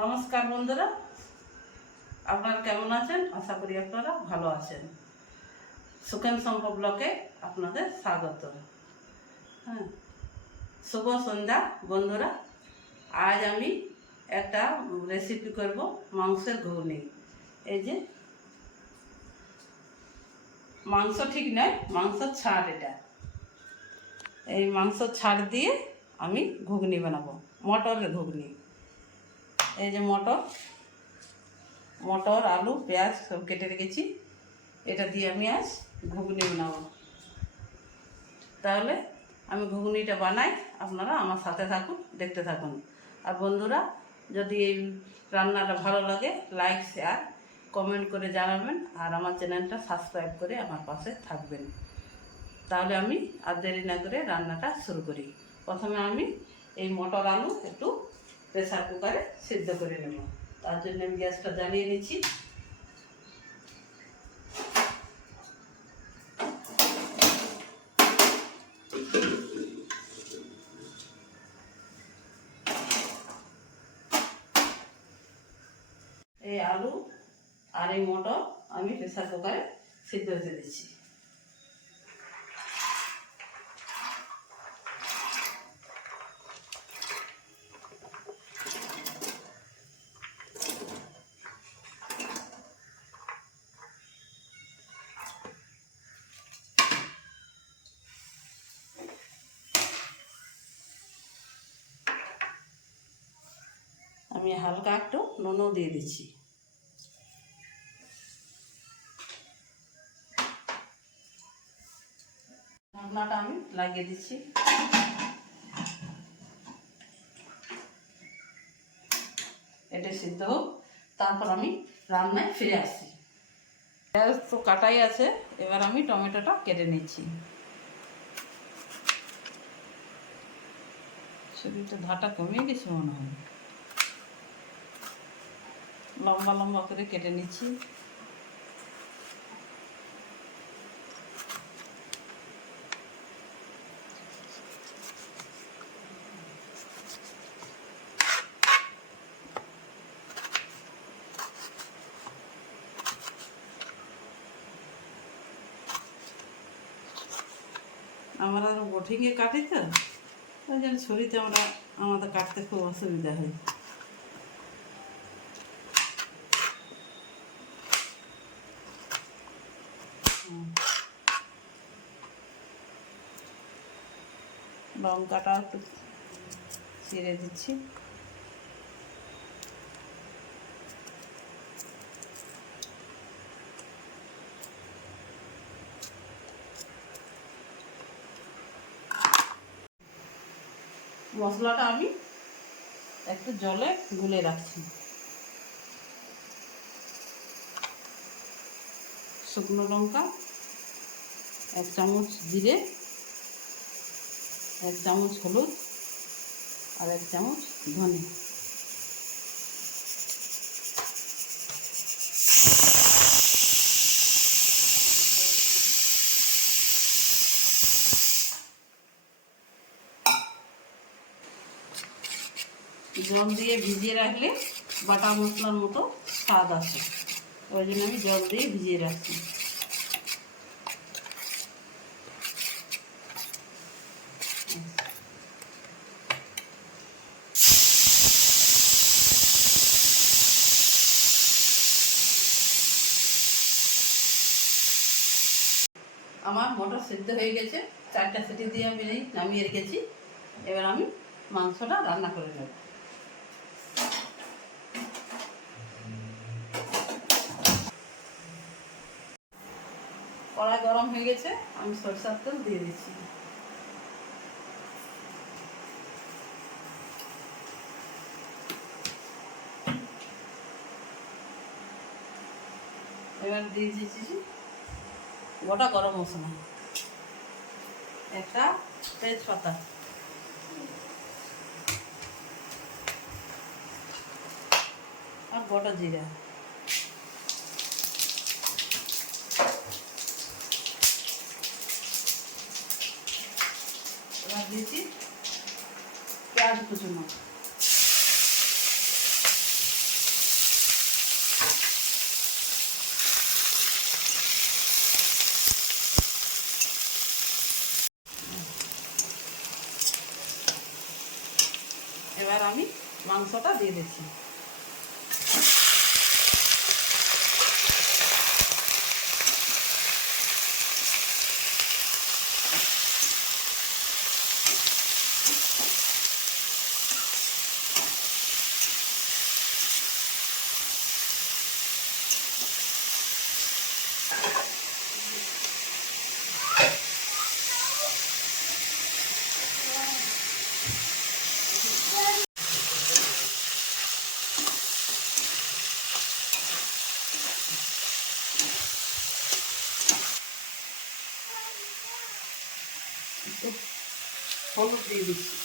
নমস্কার বন্ধুরা, আপনারা কেমন আছেন? আশা করি আপনারা ভালো আছেন। সুখেন সম্ভব ব্লকে আপনাদের স্বাগত। হ্যাঁ, শুভ সন্ধ্যা বন্ধুরা। আজ আমি একটা রেসিপি করব মাংসের ঘুগনি। এই যে মাংস ঠিক নয়, মাংস ছাড়। এটা এই মাংস ছাড় দিয়ে আমি ঘুগনি বানাবো, মটরের ঘুগনি। এই যে মটর আলু পেঁয়াজ সব কেটে রেখেছি। এটা দিয়ে আমি আজ ঘুগনি বানাবো। তাহলে আমি ঘুগনিটা বানাই, আপনারা আমার সাথে থাকুন, দেখতে থাকুন। আর বন্ধুরা, যদি এই রান্নাটা ভালো লাগে লাইক শেয়ার কমেন্ট করে জানাবেন, আর আমার চ্যানেলটা সাবস্ক্রাইব করে আমার পাশে থাকবেন। তাহলে আমি আর দেরি না করে রান্নাটা শুরু করি। প্রথমে আমি এই মটর আলু একটু প্রেসার কুকারে সিদ্ধ করে নেব। তার জন্য আমি গ্যাসটা জ্বালিয়ে নিচ্ছি। এই আলু আর এই মটর আমি প্রেসার কুকারে সিদ্ধ হতে দিচ্ছি। আমি হালকা একটু নুনও দিয়ে দিচ্ছি। ঢাকনাটা আমি লাগিয়ে দিচ্ছি। এটা সিদ্ধ হোক, তারপর আমি রান্নায় ফিরে আসছি। পেঁয়াজ তো কাটাই আছে, এবার আমি টমেটোটা কেটে নিচ্ছি। শরীরটা ধাটা কমিয়ে গেছে মনে হয়। লম্বা লম্বা করে কেটে নিচ্ছি। আমরা বঠিংয়ে কাটি তো, ওই জন্য ছুরিতে আমাদের কাটতে খুব অসুবিধা হয়। লঙ্কাটা একটু চিড়ে দিচ্ছি। মশলাটা আমি একটু জলে গুলে রাখছি। শুকনো লঙ্কা, 1 চামচ জিরে, 1 চামচ হলুদ, আর 1 চামচ ধনে। জল দিয়ে ভিজিয়ে রাখলে বাটা মশলার মতো স্বাদ আসে, ওই জন্য আমি জল দিয়ে ভিজিয়ে রাখছি। আমার মটর সিদ্ধ হয়ে গেছে, 4টা সিটি দিয়ে আমি নামিয়ে রেখেছি। এবার আমি মাংসটা রান্না করে নেব। কড়াই গরম হয়ে গেছে, আমি সরষের তেল দিয়ে দিচ্ছি। এবার দিয়ে দিচ্ছি গোটা গরম মশলা, একটা তেজপাতা, আর গোটা জিরা। এবার দিয়েছি পেঁয়াজ কুচুনো। আমি মাংসটা দিয়ে দিচ্ছি। হলুদ দিয়ে দিচ্ছি।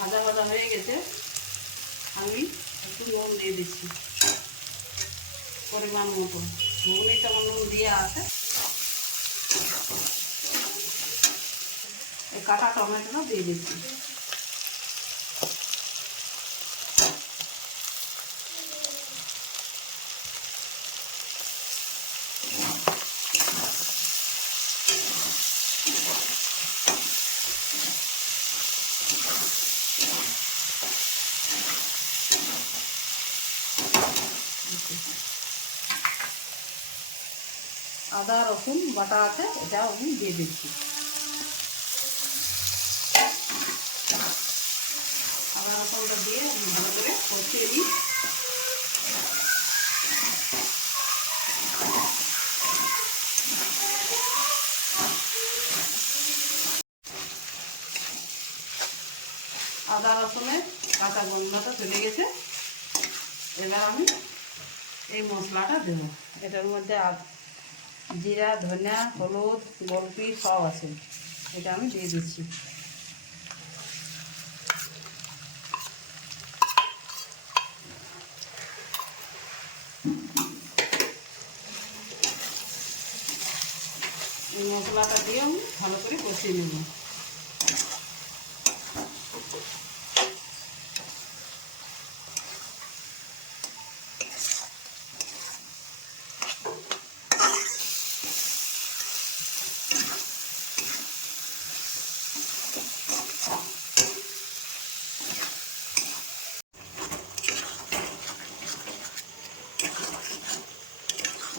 ভাজা ভাজা হয়ে গেছে, আমি একটু নুন দিয়ে দিচ্ছি পরিমাণ মতো। নুনই তো আমার নুন দিয়ে আছে। এই কাটা টমেটোটা দিয়ে দিচ্ছি। আদা রসুন বাটা আছে, এটাও আমি দিয়ে দিচ্ছি। আদা রসুনটা দিয়ে আমি ভালো করে কষিয়ে দিই। আদা রসুনের কাঁচা গন্ধটা চলে গেছে। এবার আমি এই মশলাটা দেবো। এটার মধ্যে জিরা, ধনিয়া, হলুদ, গোলমরিচ সব আছে, এটা আমি দিয়ে দিচ্ছি। এই মশলাটা দিয়ে আমি ভালো করে কষিয়ে নেব।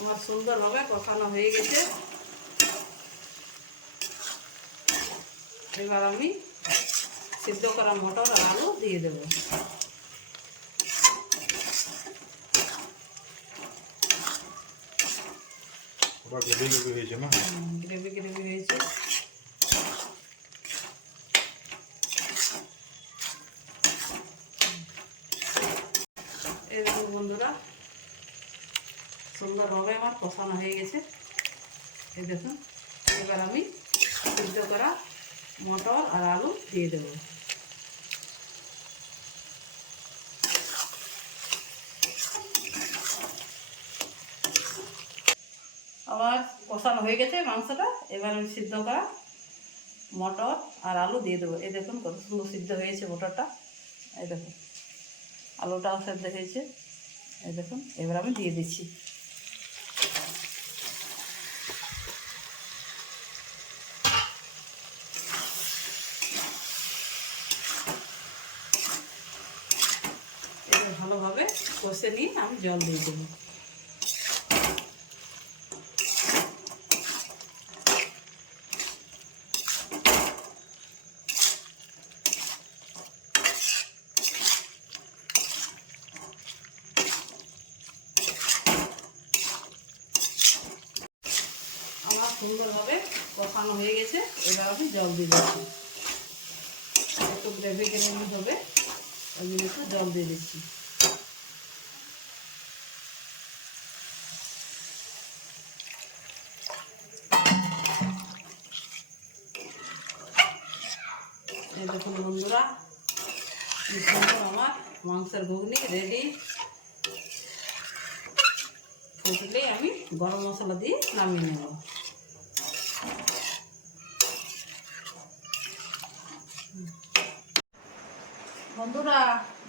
আমার সুন্দরভাবে কষানো হয়ে গেছে। এবার আমি সিদ্ধ করা মটর আর আলু দিয়ে দেবো। গ্রেভি হয়েছে না? গ্রেভি হয়েছে। এরকম বন্ধুরা সুন্দরভাবে আমার কষানো হয়ে গেছে। এই দেখুন, এবার আমি সিদ্ধ করা মটর আর আলু দিয়ে দেবো। আমার কষানো হয়ে গেছে মাংসটা। এবার আমি সিদ্ধ করা মটর আর আলু দিয়ে দেবো। এই দেখুন কত সুন্দর সিদ্ধ হয়েছে মটরটা। এই দেখুন আলুটাও সেদ্ধ হয়েছে। এই দেখুন, এবার আমি দিয়ে দিচ্ছি। এবার ভালোভাবে কষে নিয়ে আমি জল দিয়ে দেবো। আমার সুন্দরভাবে কষানো হয়ে গেছে। এবার আমি জল দিয়ে দিচ্ছি। একটু গ্রেভি হবে, ওই জন্য একটু জল দিয়ে দিচ্ছি। এই দেখুন বন্ধুরা, কি সুন্দর আমার মাংসের ঘুগনি রেডি। ফুটলে আমি গরম মশলা দিয়ে নামিয়ে নেব। বন্ধুরা,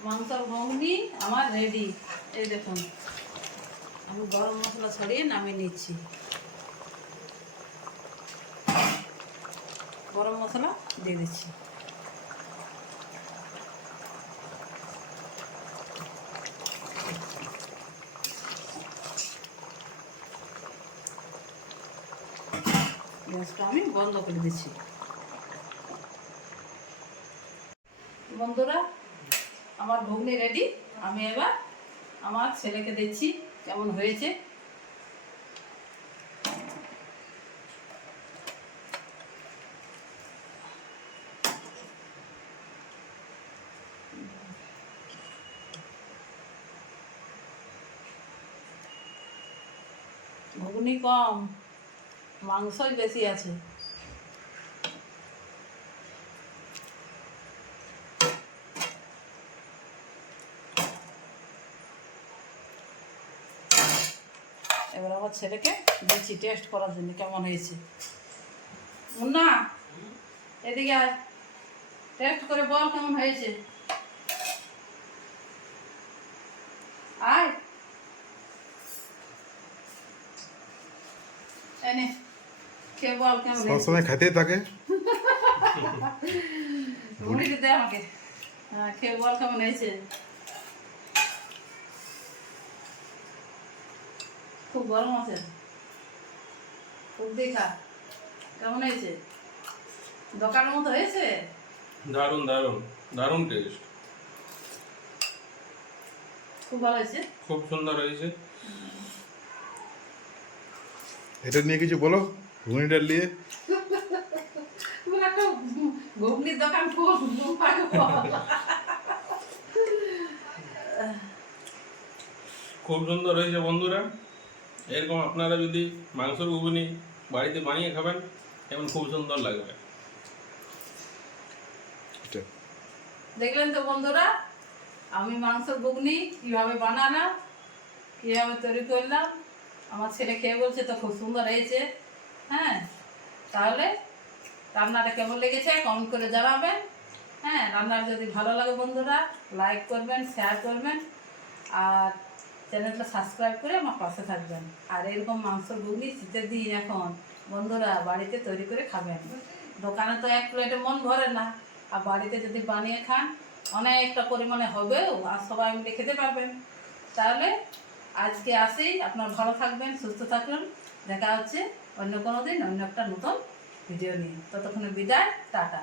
মাংসর ঘুগনি আমার রেডি। এই দেখুন, আমি গরম মশলা ছড়িয়ে নামিয়ে নিচ্ছি। গরম মশলা দিয়ে দিচ্ছি। গ্যাসটা আমি বন্ধ করে দিচ্ছি। বন্ধুরা, আমার ঘুগনি রেডি। আমি এবার আমার ছেলেকে দিচ্ছি কেমন হয়েছে। ঘুগনি কম, মাংসই বেশি আছে। এবার আমার ছেলেকে দিচ্ছি টেস্ট করার জন্য কেমন হয়েছে। মুন্না, এদিকে আয়, টেস্ট করে বল কেমন হয়েছে। আয়, এনে খেয়ে বল কেমন হয়েছে। সবসময় খেতেই থাকে। ঘুগনিটা দে আমাকে। হ্যাঁ, খেয়ে বল কেমন হয়েছে। খুব গরম আছে, খুব দেখা কেমন হয়েছে। দোকানের মতো হয়েছে। দারুণ দারুণ দারুণ টেস্ট, খুব ভালো হয়েছে। খুব সুন্দর হয়েছে। এটা নিয়ে কিছু বলো, ঘুগনিটা নিয়ে। তুমি একটা ঘুগনির দোকান খোল। খুব সুন্দর হয়েছে বন্ধুরা। এরকম আপনারা যদি মাংসের ঘুগনি বাড়িতে বানিয়ে খাবেন, এমন খুব সুন্দর লাগবে। এটা দেখলেন তো বন্ধুরা, আমি মাংসের ঘুগনি কীভাবে বানালাম, কীভাবে তৈরি করলাম। আমার ছেলে খেয়ে বলছে তো খুব সুন্দর হয়েছে। হ্যাঁ, তাহলে রান্নাটা কেমন লেগেছে কমেন্ট করে জানাবেন। হ্যাঁ, রান্নার যদি ভালো লাগে বন্ধুরা, লাইক করবেন, শেয়ার করবেন, আর চ্যানেলটা সাবস্ক্রাইব করে আমার পাশে থাকবেন। আর এরকম মাংসের ঘুগনি শীতের দিন এখন বন্ধুরা বাড়িতে তৈরি করে খাবেন। দোকানে তো এক প্লেটে মন ভরে না, আর বাড়িতে যদি বানিয়ে খান অনেকটা পরিমাণে হবেও, আর সবাই মিলে খেতে পারবেন। তাহলে আজকে আসি, আপনার ভালো থাকবেন, সুস্থ থাকবেন। দেখা হচ্ছে অন্য কোনো দিন অন্য একটা নতুন ভিডিও নিয়ে। ততক্ষণে বিদায়, টাটা।